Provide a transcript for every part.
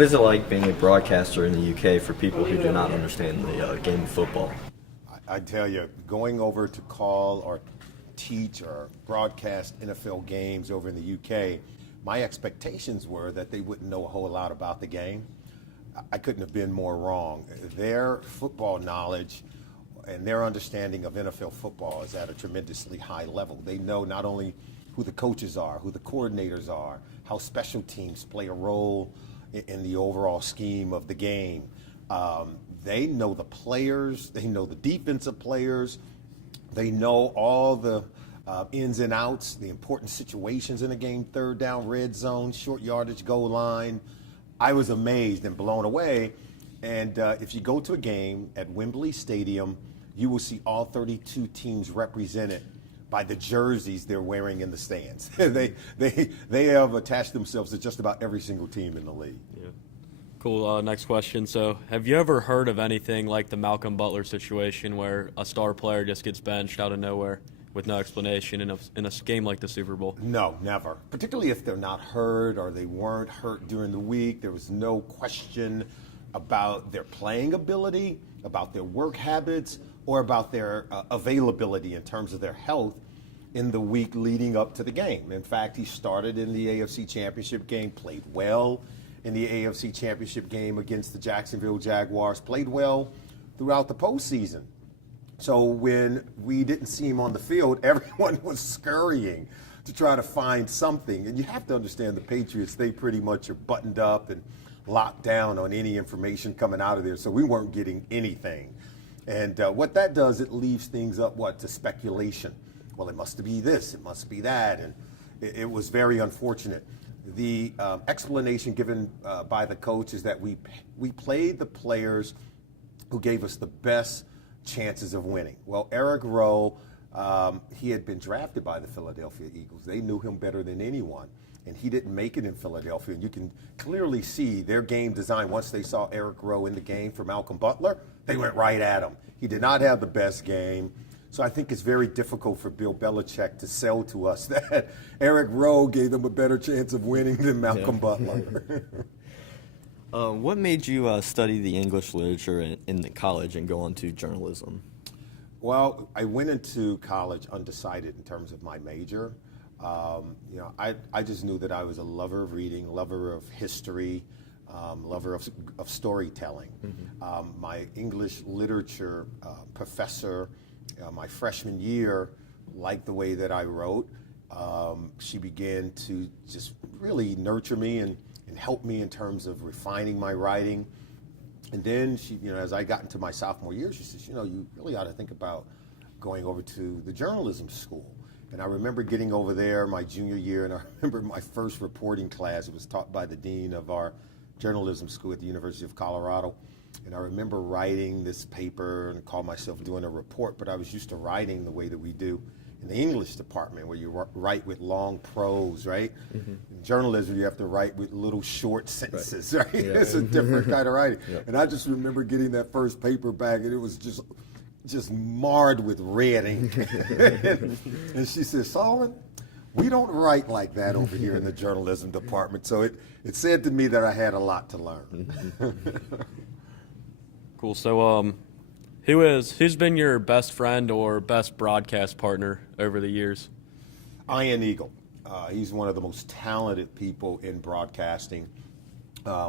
What is it like being a broadcaster in the UK for people who do not understand the game of football? I tell you, going over to call or teach or broadcast NFL games over in the UK, my expectations were that they wouldn't know a whole lot about the game. I couldn't have been more wrong. Their football knowledge and their understanding of NFL football is at a tremendously high level. They know not only who the coaches are, who the coordinators are, how special teams play a role in the overall scheme of the game. They know the players, they know the defensive players, they know all the ins and outs, the important situations in a game, third down, red zone, short yardage, goal line. I was amazed and blown away. And if you go to a game at Wembley Stadium, you will see all 32 teams represented by the jerseys they're wearing in the stands. they have attached themselves to just about every single team in the league. Yeah. Cool. Next question. So, have you ever heard of anything like the Malcolm Butler situation where a star player just gets benched out of nowhere with no explanation in a game like the Super Bowl? No, never. Particularly if they're not hurt or they weren't hurt during the week. There was no question about their playing ability, about their work habits, or about their availability in terms of their health in the week leading up to the game. In fact, he started in the AFC Championship game, played well in the AFC Championship game against the Jacksonville Jaguars, played well throughout the postseason. So when we didn't see him on the field, everyone was scurrying to try to find something. And you have to understand the Patriots, they pretty much are buttoned up and locked down on any information coming out of there. So we weren't getting anything. And what that does, it leaves things up, to speculation. Well, it must be this, it must be that. And it was very unfortunate. The explanation given by the coach is that we played the players who gave us the best chances of winning. Well, Eric Rowe, he had been drafted by the Philadelphia Eagles. They knew him better than anyone. And he didn't make it in Philadelphia. And you can clearly see their game design. Once they saw Eric Rowe in the game for Malcolm Butler, they went right at him. He did not have the best game. So I think it's very difficult for Bill Belichick to sell to us that Eric Rowe gave them a better chance of winning than Malcolm Butler. What made you study the English literature in the college and go on to journalism? Well, I went into college undecided in terms of my major. I just knew that I was a lover of reading, lover of history, lover of storytelling. Mm-hmm. My English literature professor, my freshman year, liked the way that I wrote. She began to just really nurture me and help me in terms of refining my writing. And then she, as I got into my sophomore year, she says, you really ought to think about going over to the journalism school. And I remember getting over there my junior year, and I remember my first reporting class. It was taught by the dean of our journalism school at the University of Colorado. And I remember writing this paper and called myself doing a report, but I was used to writing the way that we do in the English department, where you write with long prose, right? Mm-hmm. In journalism, you have to write with little short sentences, right? Yeah. It's a different kind of writing. Yep. And I just remember getting that first paper back, and it was just marred with red ink. And she says, Solomon, we don't write like that over here in the journalism department. So it said to me that I had a lot to learn. Cool. So who's been your best friend or best broadcast partner over the years? Ian Eagle. He's one of the most talented people in broadcasting.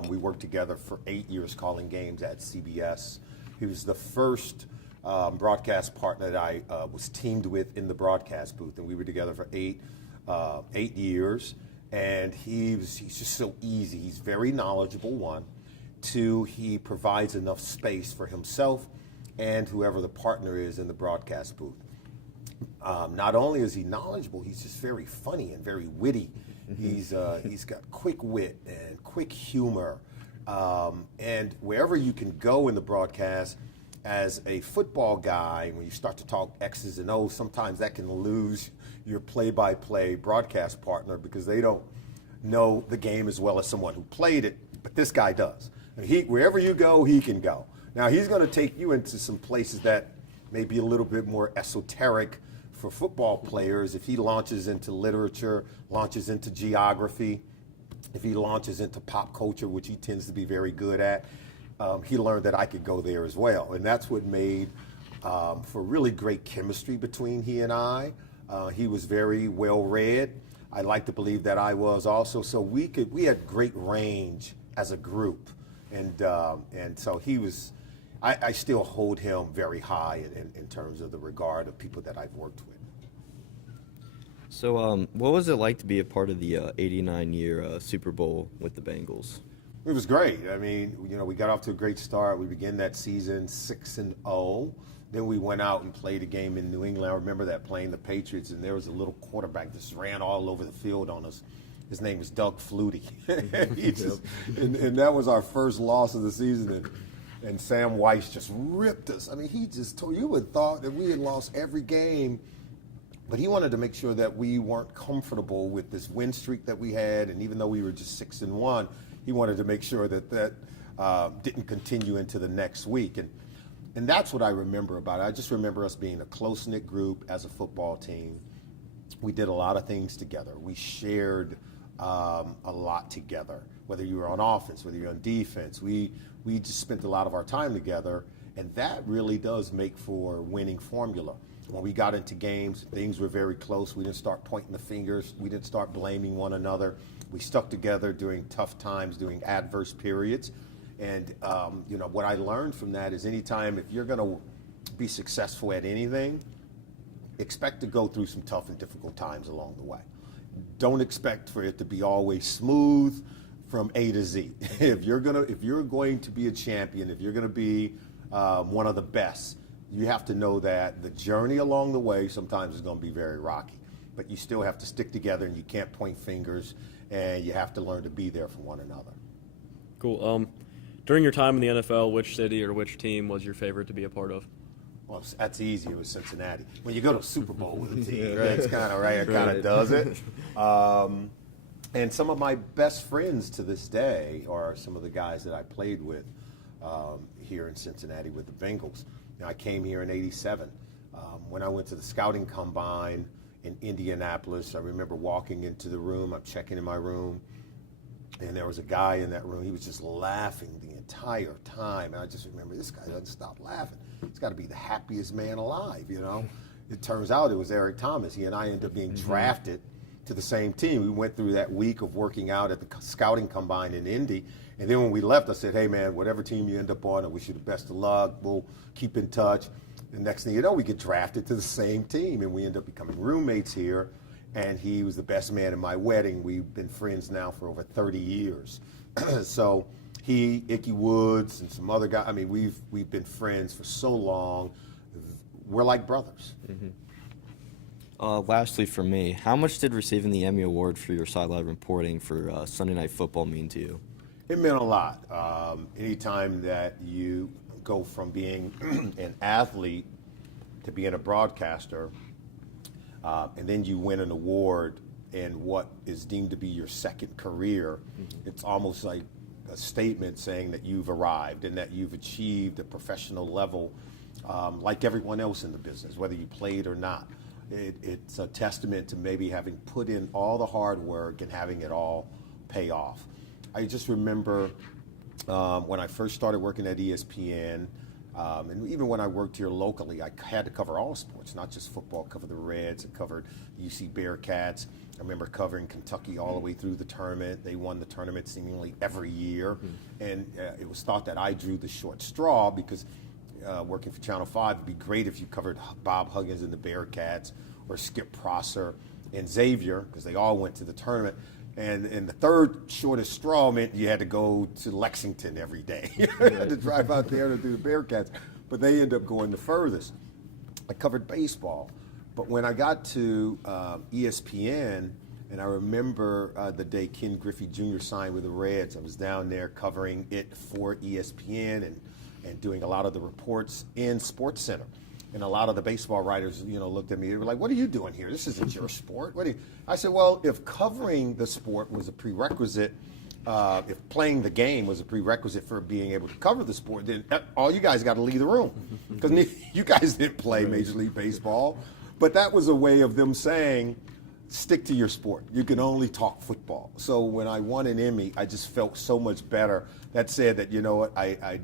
We worked together for 8 years calling games at CBS. He was the first broadcast partner that I was teamed with in the broadcast booth, and we were together for eight years. And he's just so easy. He's very knowledgeable, one. Two, he provides enough space for himself and whoever the partner is in the broadcast booth. Not only is he knowledgeable, he's just very funny and very witty. Mm-hmm. He's got quick wit and quick humor. And wherever you can go in the broadcast, as a football guy, when you start to talk X's and O's, sometimes that can lose your play-by-play broadcast partner because they don't know the game as well as someone who played it, but this guy does. And wherever you go, he can go. Now, he's going to take you into some places that may be a little bit more esoteric for football players. If he launches into literature, launches into geography, if he launches into pop culture, which he tends to be very good at, he learned that I could go there as well. And that's what made for really great chemistry between he and I. He was very well read. I like to believe that I was also. So we had great range as a group. And so he was, I still hold him very high in terms of the regard of people that I've worked with. So, what was it like to be a part of the '89 Super Bowl with the Bengals? It was great. I mean, we got off to a great start. We began that season 6-0. Then we went out and played a game in New England. I remember that, playing the Patriots, and there was a little quarterback that just ran all over the field on us. His name was Doug Flutie. And that was our first loss of the season. And Sam Weiss just ripped us. I mean, you would have thought that we had lost every game. But he wanted to make sure that we weren't comfortable with this win streak that we had, and even though we were just 6-1, he wanted to make sure that didn't continue into the next week. And that's what I remember about it. I just remember us being a close-knit group as a football team. We did a lot of things together. We shared a lot together, whether you were on offense, whether you're on defense. We just spent a lot of our time together, and that really does make for winning formula. When we got into games, things were very close. We didn't start pointing the fingers. We didn't start blaming one another. We stuck together during tough times, during adverse periods. And, what I learned from that is anytime, if you're going to be successful at anything, expect to go through some tough and difficult times along the way. Don't expect for it to be always smooth from A to Z. If you're going to be a champion, if you're going to be one of the best, you have to know that the journey along the way sometimes is going to be very rocky, but you still have to stick together, and you can't point fingers, and you have to learn to be there for one another. Cool. During your time in the NFL, which city or which team was your favorite to be a part of? Well, that's easy. It was Cincinnati. When you go to a Super Bowl with a team, that's kind of right. It kind of does it. And some of my best friends to this day are some of the guys that I played with here in Cincinnati with the Bengals. I came here in '87. When I went to the scouting combine in Indianapolis, I remember walking into the room. I'm checking in my room, and there was a guy in that room. He was just laughing the entire time. And I just remember, this guy doesn't stop laughing. He's got to be the happiest man alive, It turns out it was Eric Thomas. He and I ended up being drafted to the same team. We went through that week of working out at the scouting combine in Indy. And then when we left, I said, hey, man, whatever team you end up on, I wish you the best of luck. We'll keep in touch. The next thing you know, we get drafted to the same team, and we end up becoming roommates here. And he was the best man at my wedding. We've been friends now for over 30 years. So he, Ickey Woods, and some other guys, I mean, we've been friends for so long. We're like brothers. Mm-hmm. Lastly, for me, how much did receiving the Emmy Award for your sideline reporting for Sunday Night Football mean to you? It meant a lot. Anytime that you go from being an athlete to being a broadcaster, and then you win an award in what is deemed to be your second career, it's almost like a statement saying that you've arrived and that you've achieved a professional level like everyone else in the business, whether you played or not. It's a testament to maybe having put in all the hard work and having it all pay off. I just remember when I first started working at ESPN, and even when I worked here locally, I had to cover all sports, not just football. Cover the Reds, I covered the UC Bearcats. I remember covering Kentucky all the way through the tournament. They won the tournament seemingly every year, and it was thought that I drew the short straw because working for Channel 5, it'd be great if you covered Bob Huggins and the Bearcats, or Skip Prosser and Xavier, because they all went to the tournament. And the third shortest straw meant you had to go to Lexington every day. You had to drive out there to do the Bearcats. But they ended up going the furthest. I covered baseball. But when I got to ESPN, and I remember the day Ken Griffey Jr. signed with the Reds, I was down there covering it for ESPN and doing a lot of the reports in SportsCenter. And a lot of the baseball writers, looked at me. They were like, "What are you doing here? This isn't your sport." I said, "Well, if covering the sport was a prerequisite, if playing the game was a prerequisite for being able to cover the sport, then all you guys got to leave the room, because you guys didn't play Major League Baseball." But that was a way of them saying, stick to your sport. You can only talk football. So when I won an Emmy, I just felt so much better. That said that, you know what, I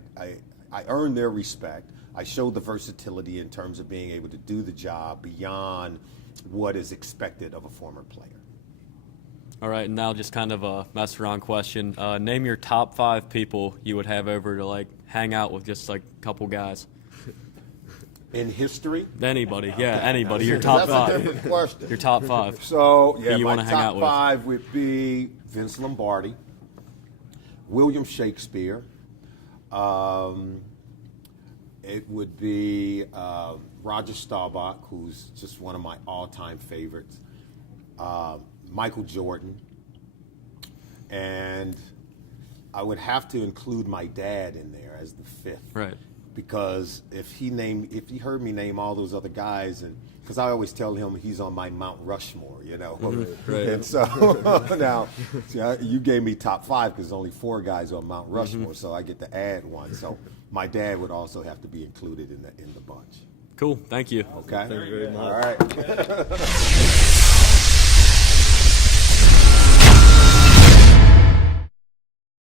earned their respect. I showed the versatility in terms of being able to do the job beyond what is expected of a former player. All right, and now just kind of a mess around question. Name your top 5 people you would have over to like hang out with, just like a couple guys. In history? Anybody, yeah, anybody. Your top That's a 5. different question. Your top 5. So, yeah, you my wanna hang out top with? 5 would be Vince Lombardi, William Shakespeare. It would be Roger Staubach, who's just one of my all-time favorites. Michael Jordan. And I would have to include my dad in there as the 5th. Right. Because if he heard me name all those other guys, and because I always tell him he's on my Mount Rushmore, you know. Right. And so now, see, you gave me top 5 because there's only 4 guys on Mount Rushmore, so I get to add one. So my dad would also have to be included in the bunch. Cool. Thank you. Okay. Thank you very much. All right.